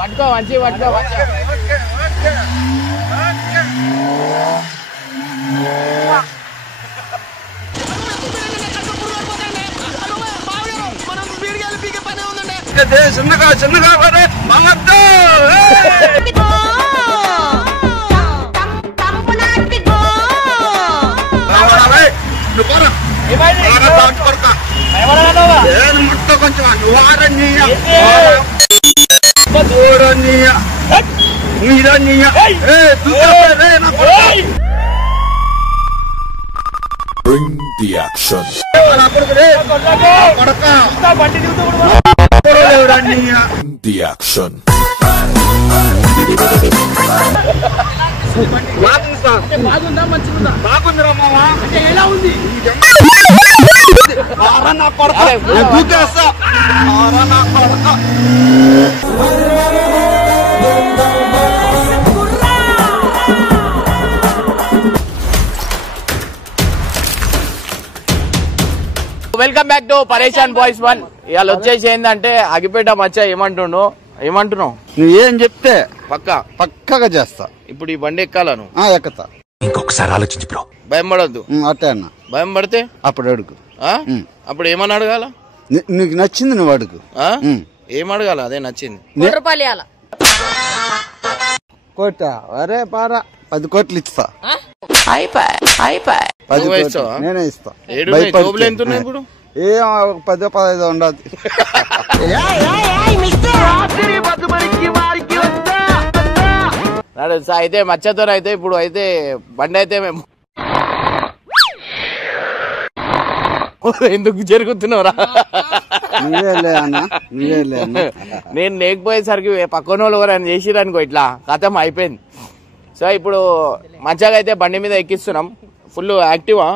పట్టుకో మంచి పట్టుకో చిన్నగా చిన్నగా ముట్ట కొంచెం Bring the action. The action. బాగుందిరా మావా ఎలా ఉంది నా కొడక దూకేస్తా నా కొడక వెల్కమ్ బ్యాక్ టు పరేషాన్ బాయ్స్ 1. ఇవాళ వచ్చేసి ఏంటంటే అగిపేట మచ్చ ఏమంటున్నావు నువ్వేం చెప్తే పక్కగా చేస్తా. ఇప్పుడు ఈ బండి ఎక్కాలను ఎక్కతా. ఇంకొకసారి ఆలోచించు బ్రో. భయం పడద్దు. అట్టే అన్న భయం పడితే అప్పుడు అడుగు. అప్పుడు ఏమని అడగాల? నీకు నచ్చింది నువ్వు అడుగు. ఏం అడగాల? అదే నచ్చింది. కోట అరే పారా 10 కోట్లు ఇస్తా. నేనే ఇస్తా. ఇప్పుడు ఏ 10-15 ఉండదు. అయితే మచ్చతో అయితే ఇప్పుడు అయితే బండి అయితే మేము ఎందుకు జరుగుతున్నావురా? నేను లేకపోయేసరికి పక్కన వాళ్ళు ఎవరైనా చేసిరనుకో ఇట్లా కథం అయిపోయింది. సో ఇప్పుడు మంచిగా అయితే బండి మీద ఎక్కిస్తున్నాం. ఫుల్ యాక్టివా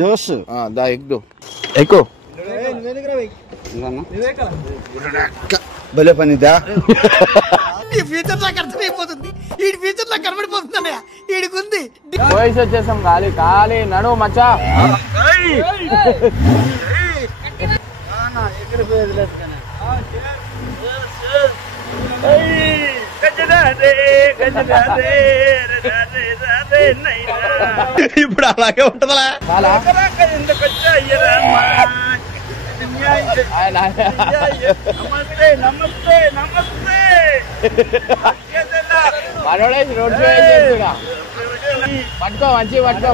జోష్ దా ఎక్కు ఎక్కువ భలే పనిదా. ఫ్యూచర్ నాకు అర్థమైపోతుంది. ఈ ఫ్యూచర్ నాకు కనబడిపోతుందన్నయ్య. ఈడికుంది వయసు వచ్చేసాం. ఖాళీ ఖాళీ నడు మచ్చా. ఇప్పుడు అలాగే ఉంటదా? పట్టుకో మంచి పట్టుకో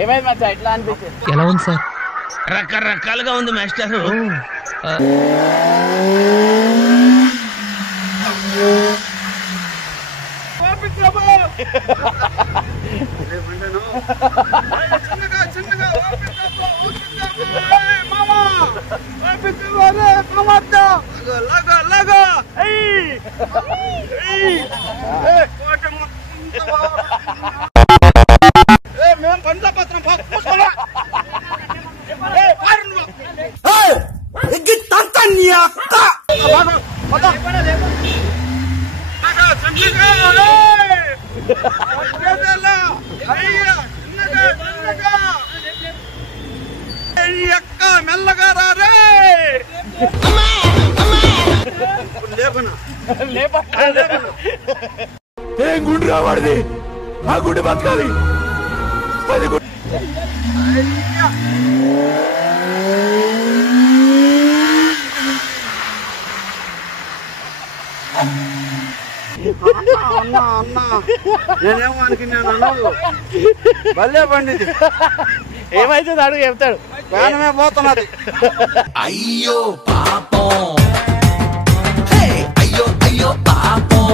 ఏమైంది మచ్చా? ఎట్లా అనిపించింది? ఎలా ఉంది సార్? రకరకాలుగా ఉంది మాస్టర్. మేము పండ్ల పత్రం మెల్లగా రారే. ఏం గుండు రావాడిది? ఆ గుండె బతకాలి. 10 గుండె అన్నా నేనేమో అనుకున్నాను. భలే బండిది. ఏమైతుంది అడుగు చెప్తాడు. ప్రాణమే పోతున్నది. అయ్యో పాపం. అయ్యో అయ్యో పాపం.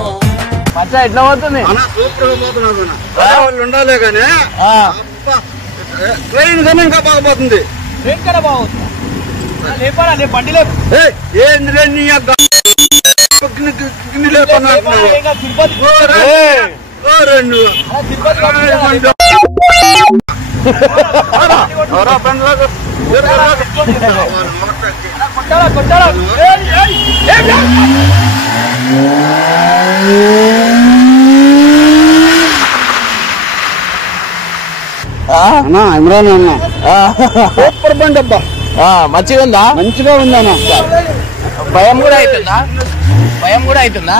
మచ్చా ఎట్లా పోతుంది? సూపర్ గా పోతున్నది. వాళ్ళు ఉండాలే గానీ ట్రైన్ కన్నా ఇంకా బాగుపోతుంది. ట్రైన్ కన్నా బాగుంది. బండి లేదు. ఏంద్రే నీ అన్నా ఇమ్రాన్ అన్నా సూపర్ బండి అబ్బా. మంచిగా ఉందా? మంచిగా ఉందన్నా. భయం కూడా అవుతుందా? భయం కూడా అవుతుందా?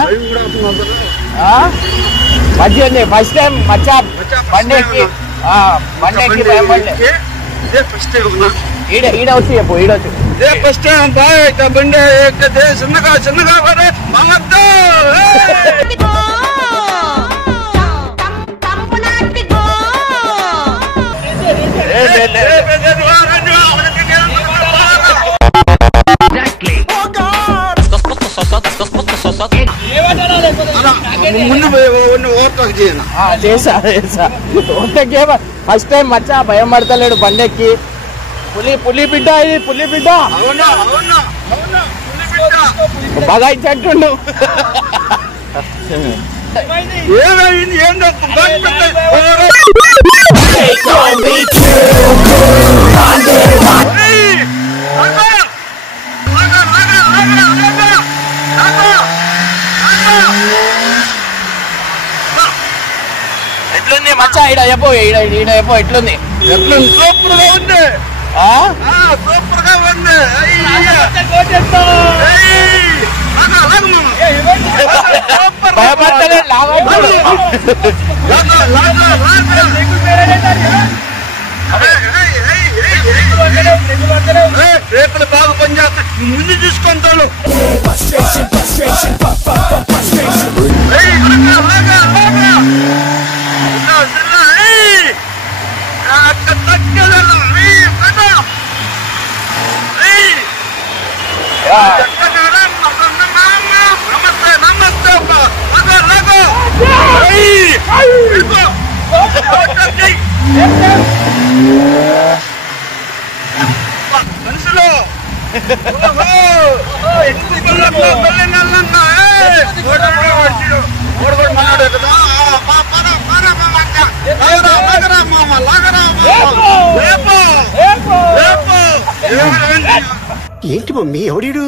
మంచిగా ఉంది. ఫస్ట్ టైం మచ్చా బండి ఎక్కి భయం పడలే. ఈడ వచ్చి చెప్పు, ఈడొచ్చు ఫస్ట్ టైం బాగా బండి ఎక్కితే చిన్నగా చిన్నగా చేసా ఫస్ట్ టైం మచ్చా భయం పడతలేడు బండెక్కి. పులి బిడ్డ, ఇది పులి బిడ్డ బాగా ఇచ్చేట్టుండు. ఎట్లుంది మచ్చా? ఈడ చెప్పు, ఈడ చెప్పు ఎట్లుంది? సూపర్ గా ఉంది. సూపర్ గా ఉంది. భయపడతలేదు లాగట్టు. రేపులు బాగా పనిచేస్తాయి. ముందు చూసుకుంటాను. మనుషులు ఏంటి మమ్మీ ఎవడీడు?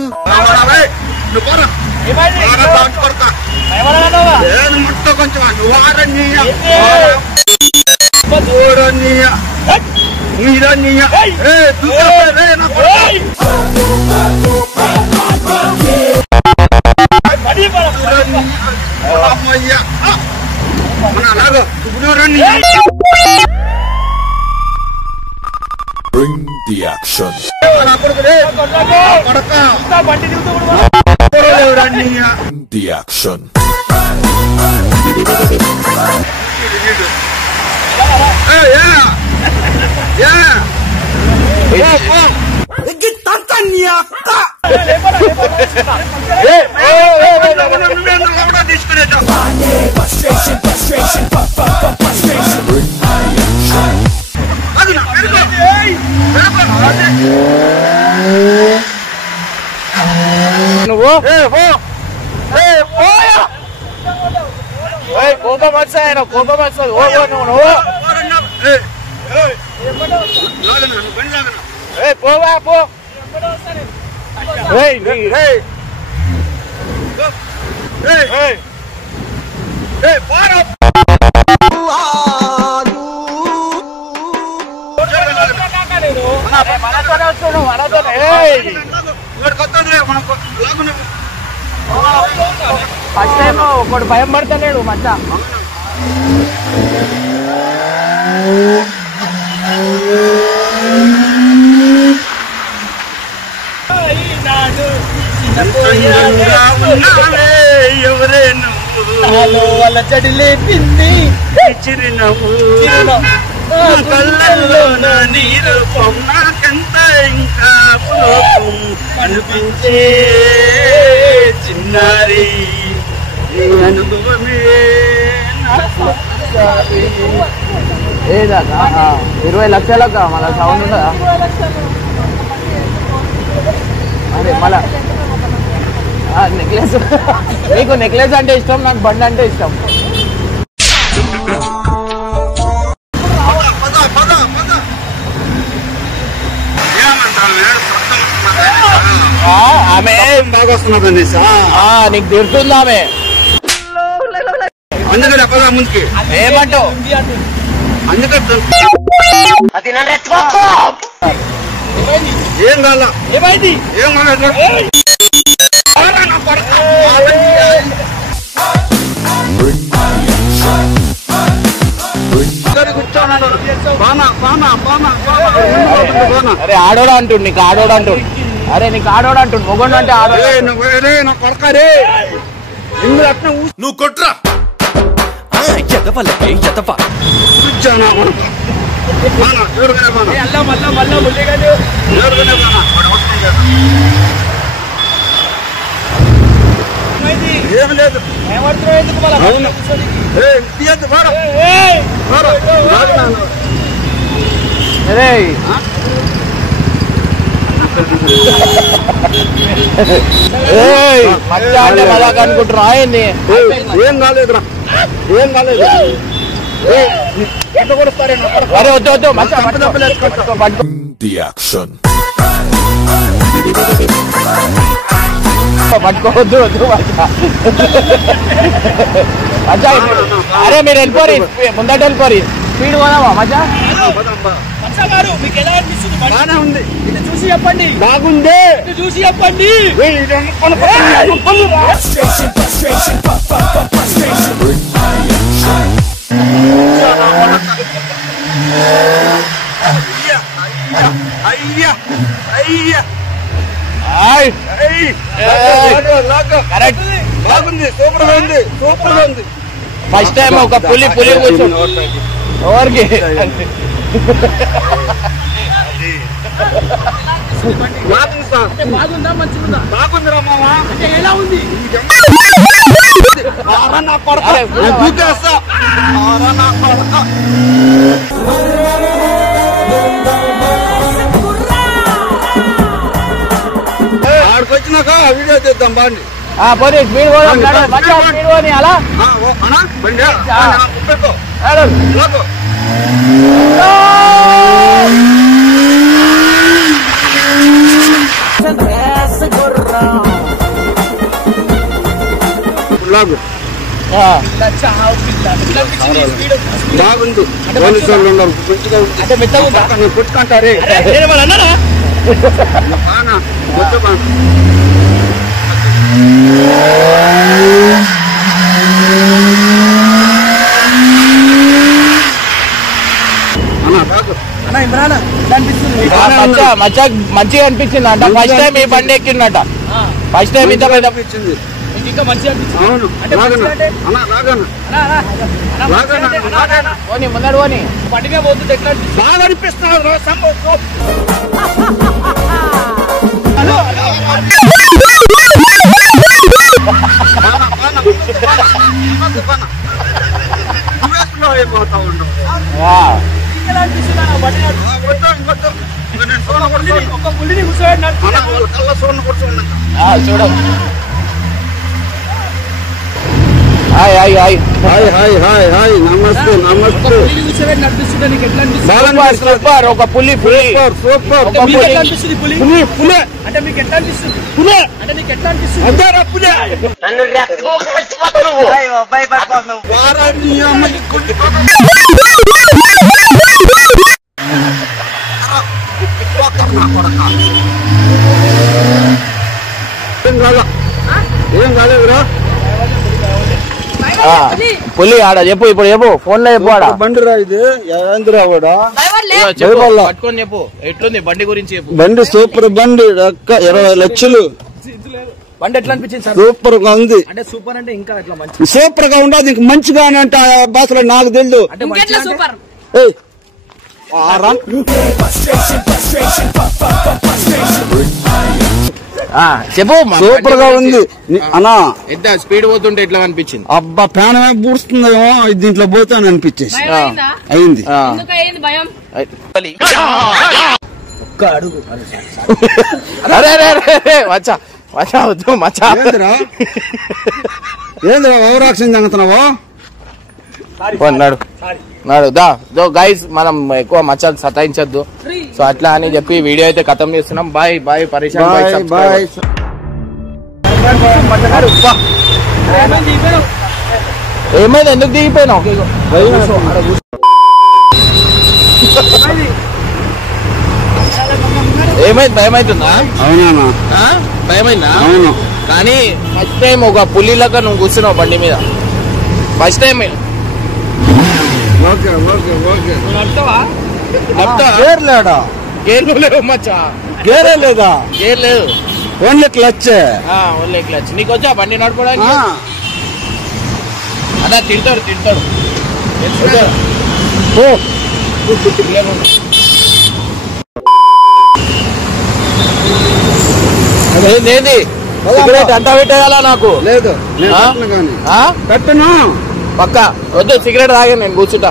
ముట్ట కొంచెం Bring the action. The action. నువ్వు కోపం వచ్చాయన కోపం వస్తుంది. నువ్వు పోవా పో. ఫస్ట్ టైం ఒకటి భయం పడతలేడు మచ్చా. ఎవరేను వాళ్ళ చెడి లేపింది చిరునవ్వు కళ్ళల్లో నీరు నాకంత ఇంకా అనిపించే చిన్నారి అనుభవమే. ఏదాకా 20 లక్షలకు మళ్ళా సౌండ్ ఉండదా? అదే మళ్ళా నెక్లెస్. నీకు నెక్లెస్ అంటే ఇష్టం, నాకు బండి అంటే ఇష్టం. ఆమె బాగా వస్తున్నదండి నీకు తిడుతుంది ఆమె. అందుకని పదా ముందుకి ఏమంటావు? అందుకని ఏం కాల ఏమైంది? ఏం కాలేదు అరే ఆడోడా అంటుండు, నీకు ఆడోడా అంటుండు. అరే నీకు ఆడోడా అంటుండు, మొగోడు అంటే ఆడోడా. కొడకారే నువ్వు కొట్రా ఏం లేదు అవును తీయద్దు అరే మచ్చా అంటే మజాక్ అనుకుంటున్నా. ఆయన్ని ఏం కాలేదురా ఏం కాలేదు ఎంత కొడుస్తారే అరే వద్దు వద్దు మచ్చా పట్టుకోవద్దు వద్దు మచ్చా. మచ్చా అరే మీరు వెళ్ళిపోరి, ముందట వెళ్ళిపోరి, స్పీడ్ పోదామా మచ్చా? మీకు ఎలా అనిపిస్తుంది? బాగానే ఉంది ఇది చూసి చెప్పండి, బాగుంది ఇది చూసి చెప్పండి. అయ్యా అయ్యా కరెక్ట్. బాగుంది సూపర్ గా ఉంది సూపర్ గా ఉంది. ఫస్ట్ టైం ఒక పులి కూర్చోండి ఎవరికి బాగుందా మంచిగుందా? బాగుందిరా మామా అంటే ఎలా ఉంది? నా కొడక దూకేస్తా నా కొడక ఆడికి వచ్చినాక వీడియో తీద్దాం బాండి పోనీ స్పీడ్ పోదాం మచ్చా, స్పీడ్ పోనీ అలా అన్నా బండి పెట్టుకో లాగు బాగుంది పోలీసు వాళ్ళు ఉన్నారు మంచిగా ఉంది. అంటే మెత్తగా ఉందా? నువ్వు కొట్టుకుంటారే అన్నారా? బాగా కొట్టు బాగా అన్నా కాదు అన్న ఇమ్రాన్ అనిపిస్తుంది. మచ్చా మంచిగా అనిపించింది అంట. ఫస్ట్ టైం ఈ బండి ఎక్కిందట, ఫస్ట్ టైం ఇంత పెద్ద ఇచ్చింది ఇంకా మంచిగా అనిపించింది. అవును అంటే లాగనా మంచిగా అన్నా లాగనా లాగనా పోనీ ముందడు పోనీ. బండిగా పోతుంది ఎట్లా అనిపిస్తుంది? బాగా అనిపిస్తున్నారు అయిపోతా ఉండవు ఎలా అనిపిస్తుంది అన్న బండి నడుపుతుంటే? ఒక పులిని కూర్చోబెట్టి నడుపుతుంటే కళ్ళ సోన్న కూర్చోండి చూడం. Hi hi hi hi hi hi hi నమస్తే నమస్తే పులిని కూర్చోబెట్టి నడిపిస్తుంటే నీకు ఎట్లా అనిపిస్తుంది? బాగా సూపర్ ఒక పులి సూపర్ సూపర్ ఒక మీకు పులి. ఎట్లా అనిపిస్తుంది పులి? పులి పులే అంటే మీకు ఎట్లా అనిపిస్తుంది? పులే అంటే నీకు ఎట్లా అనిపిస్తుంది? అద్దారా పులే వారాన్ని అమ్మకి కొట్టి ఏం కాదా ఏం కాలేదురా పులి ఆడ చెప్పు, ఇప్పుడు చెప్పు, ఫోన్ లో చెప్పు ఆడ. బండిరా ఇది ఏందిరా వాడా చెప్పు, వల్ల. పట్టుకొని చెప్పు ఎట్లుంది బండి గురించి చెప్పు. బండి సూపర్ బండి 20 లక్షలు బండి ఎట్లా అనిపించింది సార్? సూపర్ గా ఉంది అంటే సూపర్ అంటే ఇంకా ఎట్లా మంచి సూపర్ గా ఉండదు ఇంక మంచిగా అని అంటే భాషలో నాకు తెలియదు అంటే మంచిగా అంటే సూపర్ ఏయ్, ఆరా. చెప్పు సూపర్ గా ఉంది అన్నా ఎంత స్పీడ్ పోతుంటే ఎట్లా అనిపించింది? అబ్బా ప్రాణమే పూడుస్తుందేమో దీంట్లో పోతాను అనిపించేసి భయం అయిందా? అయింది ఎందుకు అయింది భయం? ఒక్క అడుగు అరే అరే అరే మచ్చా మచ్చా వద్దు మచ్చా. ఏందిరా ఏందిరా ఓవరాక్షన్ జంగుతున్నావా అన్నాడు. నాడు దో గైస్ మనం ఎక్కువ మచ్చలు సతాయించద్దు సో అట్లా అని చెప్పి వీడియో అయితే ఖతం చేస్తున్నాం బాయ్ బాయ్ పరిశాన్ బాయ్ ఏమైంది ఎందుకు దిగిపోయినావు ఏమైంది భయమైతుందా అవునా భయమైందా అవును కానీ ఫస్ట్ టైం ఒక పులిలాగా నువ్వు కూర్చున్నావు బండి మీద first time okay okay okay gear లేడా గేర్ లేవు మచ్చా గేరే లేదా గేర్ లేదు ఓన్లీ క్లచ్ ఓన్లీ క్లచ్ నీకు వచ్చా బండి నడపడానికి అదా తింటాడు ఏంది సిగరెట్ అంతా పెట్టేయాలా నాకు లేదు కట్టను పక్క వద్దు సిగరెట్ తాగే నేను కూర్చుంటా